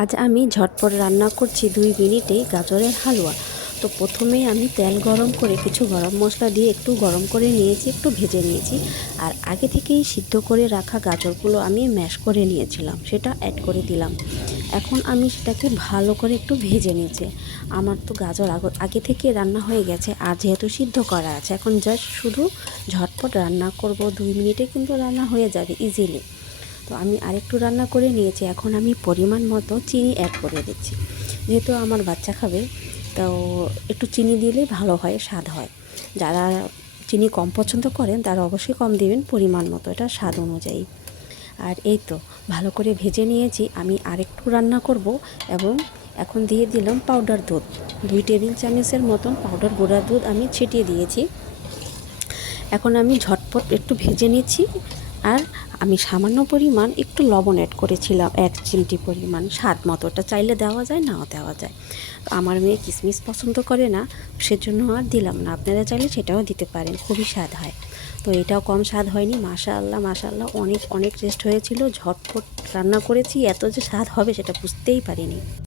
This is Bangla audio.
আজ আমি ঝটপট রান্না করছি 2 মিনিটেই গাজরের হালুয়া। তো প্রথমেই আমি তেল গরম করে কিছু গরম মশলা দিয়ে একটু গরম করে নিয়েছি, একটু ভেজে নিয়েছি। আর আগে থেকেই সিদ্ধ করে রাখা গাজরগুলো আমি ম্যাশ করে নিয়েছিলাম, সেটা অ্যাড করে দিলাম। এখন আমি সেটাকে ভালো করে একটু ভেজে নিয়েছি। আমার তো গাজর আগে থেকে রান্না হয়ে গেছে, আর যেহেতু সিদ্ধ করা আছে, এখন জাস্ট শুধু ঝটপট রান্না করব, 2 মিনিটে কিন্তু রান্না হয়ে যাবে ইজিলি। তো আমি আরেকটু রান্না করে নিয়েছি। এখন আমি পরিমাণ মতো চিনি অ্যাড করে দিচ্ছি, যেহেতু আমার বাচ্চা খাবে, তো একটু চিনি দিলে ভালো হয়, স্বাদ হয়। যারা চিনি কম পছন্দ করেন তারা অবশ্যই কম দিবেন পরিমাণ মতো, এটা স্বাদ অনুযায়ী। আর এই তো ভালো করে ভেজে নিয়েছি। আমি আরেকটু রান্না করব এবং এখন দিয়ে দিলাম পাউডার দুধ, 2 টেবিল চামচের মতন পাউডার গুঁড়া দুধ আমি ছিটিয়ে দিয়েছি। এখন আমি ঝটপট একটু ভেজে নিচ্ছি। আর আমি সামান্য পরিমাণ একটু লবণ অ্যাড করেছিলাম, 1 চিমটি পরিমাণ, স্বাদ মতো। ওটা চাইলে দেওয়া যায়, নাও দেওয়া যায়। তো আমার মেয়ে কিশমিশ পছন্দ করে না, সেজন্য আর দিলাম না। আপনারা চাইলে সেটাও দিতে পারেন, খুবই স্বাদ হয়। তো এটাও কম স্বাদ হয়নি, মাশাআল্লাহ মাশাআল্লাহ, অনেক অনেক টেস্ট হয়েছিল। ঝটপট রান্না করেছি, এত যে স্বাদ হবে সেটা বুঝতেই পারিনি।